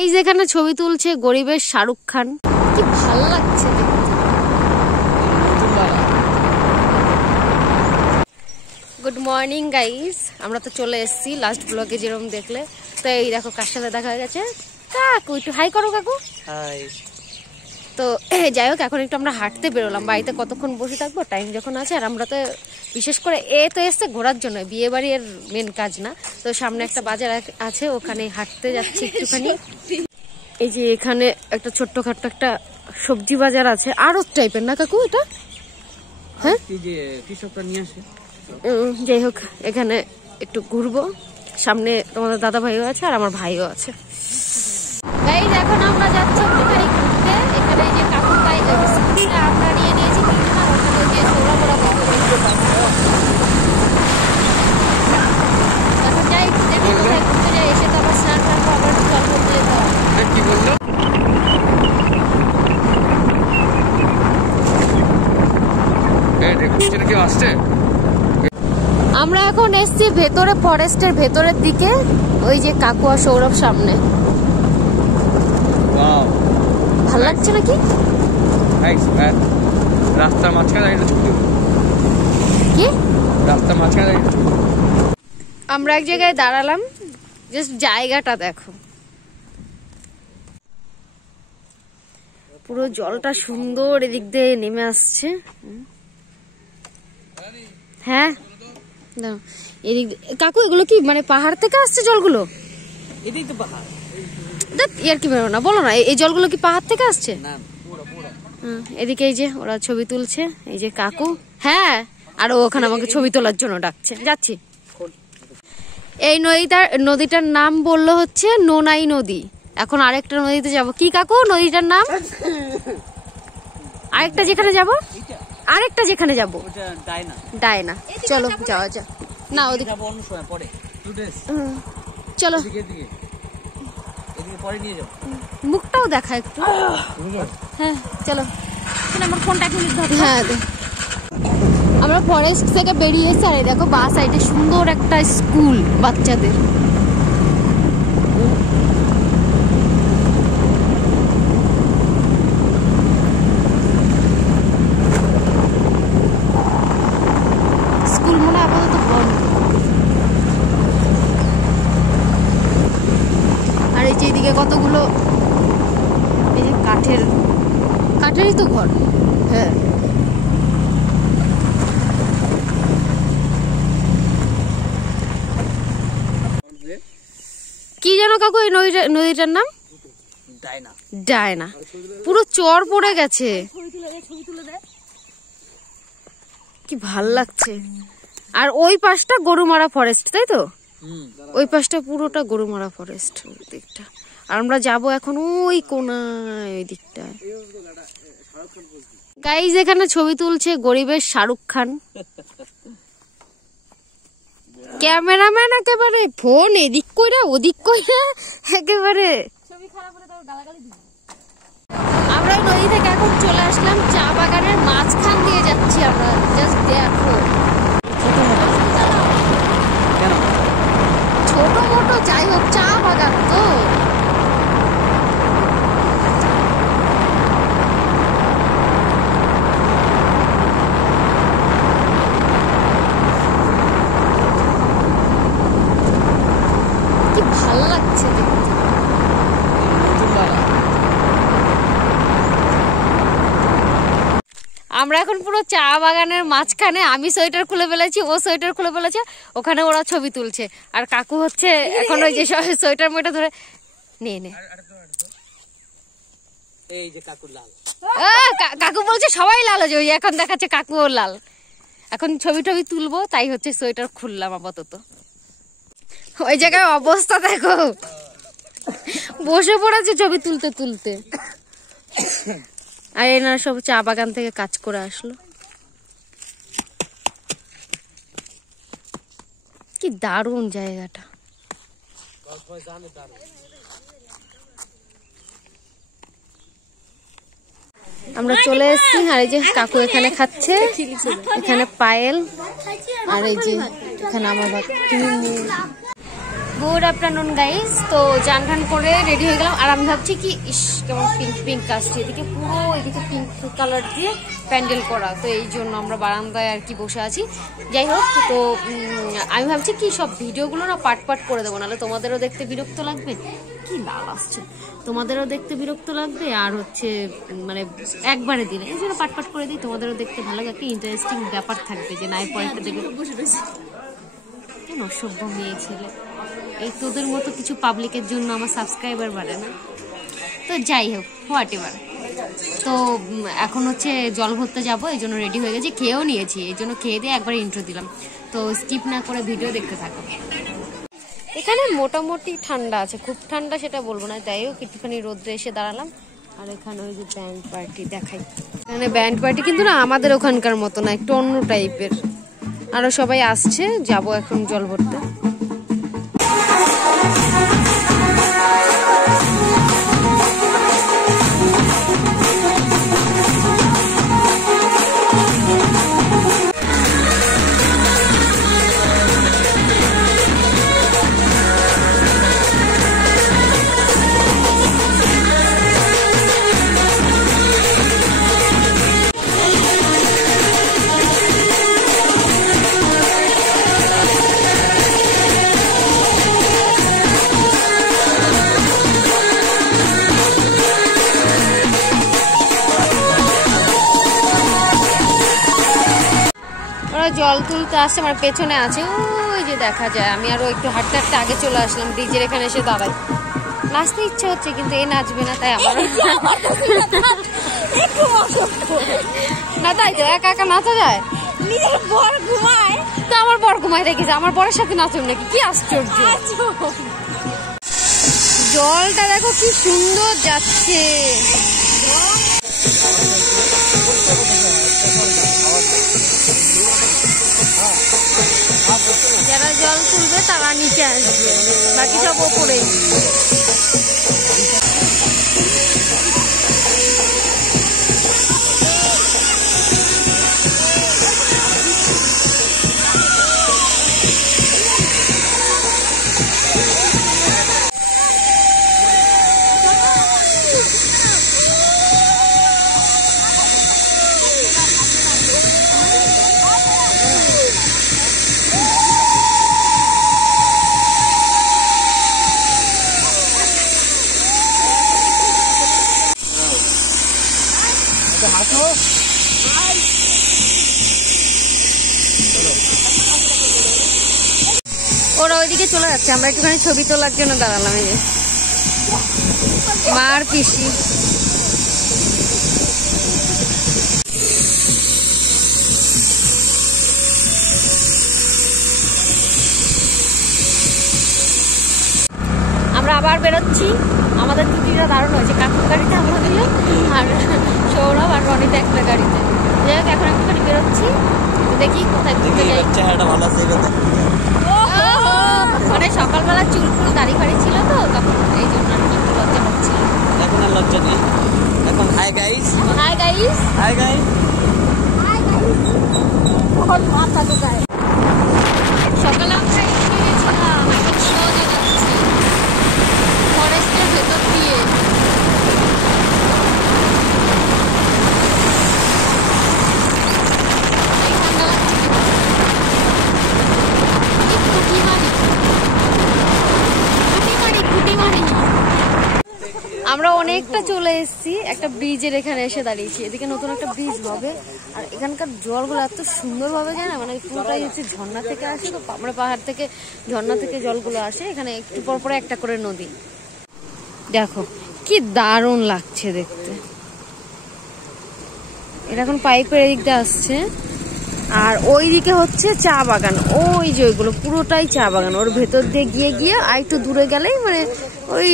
Guys এখানে ছবি তুলছে গরিবের শাহরুখ খান, কি ভালো লাগছে দেখতে। গুড মর্নিং গাইজ, আমরা তো চলে এসেছি লাস্ট ব্লগে যেরকম দেখলে। তো এই দেখো কার সাথে দেখা হয়ে গেছে, কাকু। একটু হাই করো কাকু। হাই। তো যাই হোক, এখন একটু আমরা হাঁটতে বেরোলাম। বাড়িতে কতক্ষণ বসে থাকবো, টাইম যখন আছে। আর আমরা তো বিশেষ করে তো এসছে ঘোরার জন্য, বিয়ে বাড়ির মেন কাজ না। তো সামনে একটা বাজার আছে, ওখানে হাঁটতে যাচ্ছি একটুখানি। এই যে এখানে একটা ছোট্টখাট্ট একটা সবজি বাজার আছে, আড়ত টাইপের না কাকু এটা? হ্যাঁ, কৃষকরা নিয়ে আসে। যাই হোক, এখানে একটু ঘুরবো। সামনে তোমাদের দাদা ভাইও আছে আর আমার ভাইও আছে। গাইস এখন আমরা যাচ্ছি একটুখানি ঘুরতে। এখানে যে কাকুর গাড়ি স্কুটিটা আমরা নিয়ে নিয়েছি, ওখানে যে সোলা মোড়া এখন যাই দেখি কোথায় ঘুরতে যাই। এসে তো আবার স্নান টান আবার জল করতে যেতে হবে। কি বললো? আমরা এখন এসছি ভেতরে, ফরেস্টের ভেতরের দিকে। ওই যে কাকু আর সৌরভ সামনে। ভাল লাগছে নাকি? রাস্তার মাঝখানে কি? রাস্তার মাঝখানে আমরা এক জায়গায় দাঁড়ালাম, জাস্ট জায়গাটা দেখো। পুরো জলটা সুন্দর এদিক দিয়ে নেমে আসছে। হ্যাঁ এদিক। কাকু এগুলো কি মানে পাহাড় থেকে আসছে জলগুলো? এটাই তো পাহাড়। ইয়ার কি বেরো না, বলো না, এই জলগুলো কি পাহাড় থেকে আসছে? এদিকে এই যে ওরা ছবি তুলছে, এই যে কাকু। হ্যাঁ, আর ওখানে আমাকে ছবি তোলার জন্য ডাকছে, যাচ্ছি। এই নদীটার নাম বললো হচ্ছে নোনাই নদী। এখন আরেকটা নদীতে যাব। কি কাকু নদীটার নাম? আরেকটা যেখানে যাব, আরেকটা যেখানে যাব ডায়না। চলো যাওয়া যাক। না ওদিকে চলো, মুখটাও দেখা একটু। হ্যাঁ চলো। আমার ফোনটা একটু ধরো। হ্যাঁ, আমরা ফরেস্ট থেকে বেরিয়ে এসে, আর দেখো বা সাইডে সুন্দর একটা স্কুল বাচ্চাদের। স্কুল মনে আপাতত বন্ধ। আর এই যে এদিকে কতগুলো এই যে কাঠেরই তো ঘর। হ্যাঁ, কি জানো কাকু এই নদীটার নাম? ডায়না। পুরো চর পড়ে গেছে, কি ভাল লাগছে। আর ওই পাশটা গরুমারা ফরেস্ট, তাই তো? ওই পাশটা পুরোটা গরুমারা ফরেস্ট দিকটা। আর আমরা যাব এখন ওই কোনায়, ওই দিকটায়। গাইজ এখানে ছবি তুলছে গরিবের শাহরুখ খান। ক্যামেরাম্যান একেবারে ফোন এদিক কইরা ওদিক কইরা একেবারে। আমরা নদী থেকে এখন চলে আসলাম চা বাগানের মাঝখান দিয়ে যাচ্ছি আমরা। জাস্ট দেখো, ছোট মোটো যাই হোক চা বাগান তো। কি ভালো লাগছে দেখতে। আমরা এখন পুরো চা বাগানের মাঝখানে। আমি সোয়েটার খুলে ফেলেছি, ও সোয়েটার খুলে ফেলেছে, ওখানে ওরা ছবি তুলছে। আর কাকু হচ্ছে এখন ওই যে সোয়েটার মোটা ধরে নিয়ে নে। এই যে কাকু লাল। কাকু বলছে সবাই লাল হয়ে যায়, এখন দেখাচ্ছে কাকুও লাল। এখন ছবি টবি তুলবো, তাই হচ্ছে সোয়েটার খুললাম আপাতত। ওই জায়গায় অবস্থা দেখো, বসে পড়েছে ছবি তুলতে তুলতে। আর এনারা সব চা বাগান থেকে কাজ করে আসলো। কি দারুণ জায়গাটা। আমরা চলে এসেছি। আর এই যে কাকু এখানে খাচ্ছে, এখানে পায়েল। আর এই যে এখানে আমার গুড আফটারনুন গাইস। তো চান ঠান করে রেডি হয়ে গেলাম, আর আমি ভাবছি কি ইস কেমন পিঙ্ক পিঙ্ক আসছে, এদিকে পুরো এদিকে পিঙ্ক কালার দিয়ে প্যান্ডেল করা, তো এই জন্য আমরা বারান্দায় আর কি বসে আছি। যাই হোক, তো আমি ভাবছি কি সব ভিডিওগুলো না পার্ট পার্ট করে দেবো, নাহলে তোমাদেরও দেখতে বিরক্ত লাগবে। কি লাল আসছে, তোমাদেরও দেখতে বিরক্ত লাগবে, আর হচ্ছে মানে একবারে দিলে এই জন্য পার্ট পার্ট করে দিই, তোমাদেরও দেখতে ভালো লাগবে, ইন্টারেস্টিং ব্যাপার থাকবে যে নাই পয়েন্টটা দেখে বসে রয়েছে। কেন সভ্য মেয়ে ছেলে, এই তোদের মতো কিছু পাবলিকের জন্য আমার সাবস্ক্রাইবার বাড়ে না। তো যাই হোক, হোয়াট এভার। তো এখন হচ্ছে জল ভরতে যাবো, এই জন্য রেডি হয়ে গেছি, খেয়েও নিয়েছি, এই জন্য খেয়ে দিয়ে একবার ইন্ট্রো দিলাম। তো স্কিপ না করে ভিডিও দেখতে থাকো। এখানে মোটামুটি ঠান্ডা আছে, খুব ঠান্ডা সেটা বলবো না, যাই হোক একটুখানি রোদ্রে এসে দাঁড়ালাম। আর এখানে ওই যে ব্যান্ড পার্টি দেখাই, এখানে ব্যান্ড পার্টি কিন্তু না আমাদের ওখানকার মতো না, একটু অন্য টাইপের। আরো সবাই আসছে, যাব এখন জল ভরতে। জল তুলতে আসছে, আমার পেছনে আছে, ওই যে দেখা যায়। আমি আরো একটু হাঁটতে হাঁটতে আগে চলে আসলাম, ব্রিজের এখানে এসে দাঁড়াই। নাচতে ইচ্ছে হচ্ছে কিন্তু এ নাচবে না, তাই আমার না, তাই তো একা একা নাচা যায়। নিজের বর ঘুমায় তো আমার বর ঘুমায় রেখেছে, আমার বরের সাথে নাচুন নাকি, কি আশ্চর্য। জলটা দেখো কি সুন্দর যাচ্ছে। যারা জল তুলবে তারা নিচে আসবে, বাকি সব ওপরেই। ওরা ওইদিকে চলে যাচ্ছে, আমরা একটুখানি ছবি তোলার জন্য দাঁড়ালাম। এই যে মার পিসি, আমরা আবার বেরোচ্ছি। আমাদের দুটিটা দারুণ হয়েছে, কাকুর গাড়িতে আমরা দিলে, আর সৌরভ আর রনিতে একটা গাড়িতে। যাই হোক, এখন একটুখানি বেরোচ্ছি, দেখি কোথায় ঘুরতে যাই। মানে সকালবেলা চুল ফুল দাড়ি ফাড়ি ছিল তো, তখন এই জন্য আর কি একটু লজ্জা হচ্ছিল। এখন আর লজ্জা নেই, এখন hi guys. Hi guys, hi guys, hi guys. বহুত মাথা ঢুকায়। সকালে আমরা এখানে গেছিলাম, এখন সোজা যাচ্ছি ফরেস্টের ভেতর দিয়ে। আমরা অনেকটা চলে এসেছি, একটা ব্রিজের এখানে এসে দাঁড়িয়েছি। এদিকে নতুন একটা ব্রিজ হবে, আর এখানকার জলগুলো এত সুন্দরভাবে যায় না, মানে পুরোটাই হচ্ছে ঝর্ণা থেকে আসে, তো আমরা পাহাড় থেকে ঝর্ণা থেকে জলগুলো আসে, এখানে একটু পর পরে একটা করে নদী। দেখো কি দারুণ লাগছে দেখতে। এটা এখন পাইপের এদিক দিয়ে আসছে, আর ওইদিকে হচ্ছে চা বাগান, ওই যে ওইগুলো পুরোটাই চা বাগান। ওর ভেতর দিয়ে গিয়ে গিয়ে আর একটু দূরে গেলেই, মানে ওই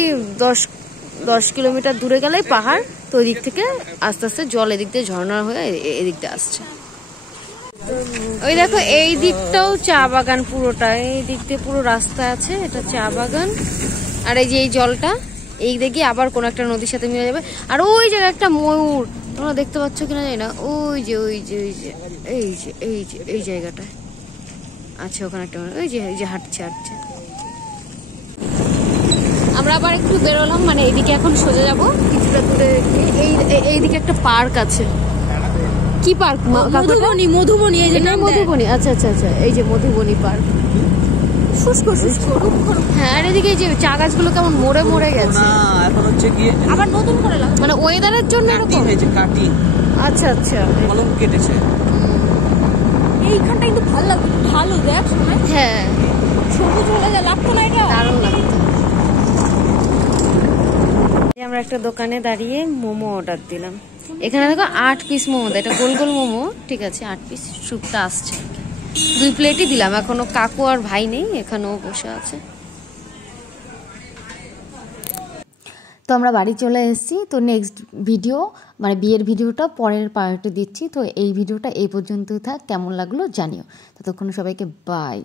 10 কিলোমিটার দূরে গেলেই পাহাড়। তো ওই দিক থেকে আস্তে আস্তে জল এদিক দিয়ে ঝর্ণা হয়ে এদিক দিয়ে আসছে। ওই দেখো এই দিকটাও চা বাগান, পুরোটা এই দিক দিয়ে পুরো রাস্তা আছে, এটা চা বাগান। আর এই যে এই জলটা এই দেখি আবার কোন একটা নদীর সাথে মিলে যাবে। আর ওই জায়গায় একটা ময়ূর, তোমরা দেখতে পাচ্ছ কিনা জানি না, ওই যে ওই যে ওই যে এই যে এই যে এই জায়গাটায় আছে, ওখানে একটা ওই যে হাঁটছে হাঁটছে। আমরা আবার একটু বেরোলাম, মানে এইদিকে এখন সোজা যাব কিছুটা দূরে। এইদিকে একটা পার্ক আছে। কি পার্ক? মধুবনী এই যে নাম মধুবনী। আচ্ছা আচ্ছা আচ্ছা, এই যে মধুবনী পার্ক। শুষ্ক হ্যাঁ, আর এদিকে এই যে চা গাছগুলো কেমন মরে মরে গেছে। না এখন হচ্ছে গিয়ে আবার নতুন করে লাগা, মানে ওয়েদারের জন্য কাটিং এরকম। হয়েছে, কাটিং আচ্ছা আচ্ছা, কলম কেটেছে। এইখানটা কিন্তু ভালো লাগবে, ভালো দেখ সময় হ্যাঁ সবুজ হলে যা লাগতো না এটা দারুণ লাগতো। আমরা একটা দোকানে দাঁড়িয়ে মোমো অর্ডার দিলাম। এখানে দেখো 8 পিস মোমো দেয়, এটা গোল গোল মোমো, ঠিক আছে 8 পিস। স্যুপটা আসছে, 2 প্লেটই দিলাম। এখনো কাকু আর ভাই নেই, এখানেও বসে আছে। তো আমরা বাড়ি চলে এসেছি। তো নেক্সট ভিডিও মানে বিয়ের ভিডিওটা পরের পার্টে দিচ্ছি। তো এই ভিডিওটা এই পর্যন্তই থাক, কেমন লাগলো জানিও। ততক্ষণ সবাইকে বাই।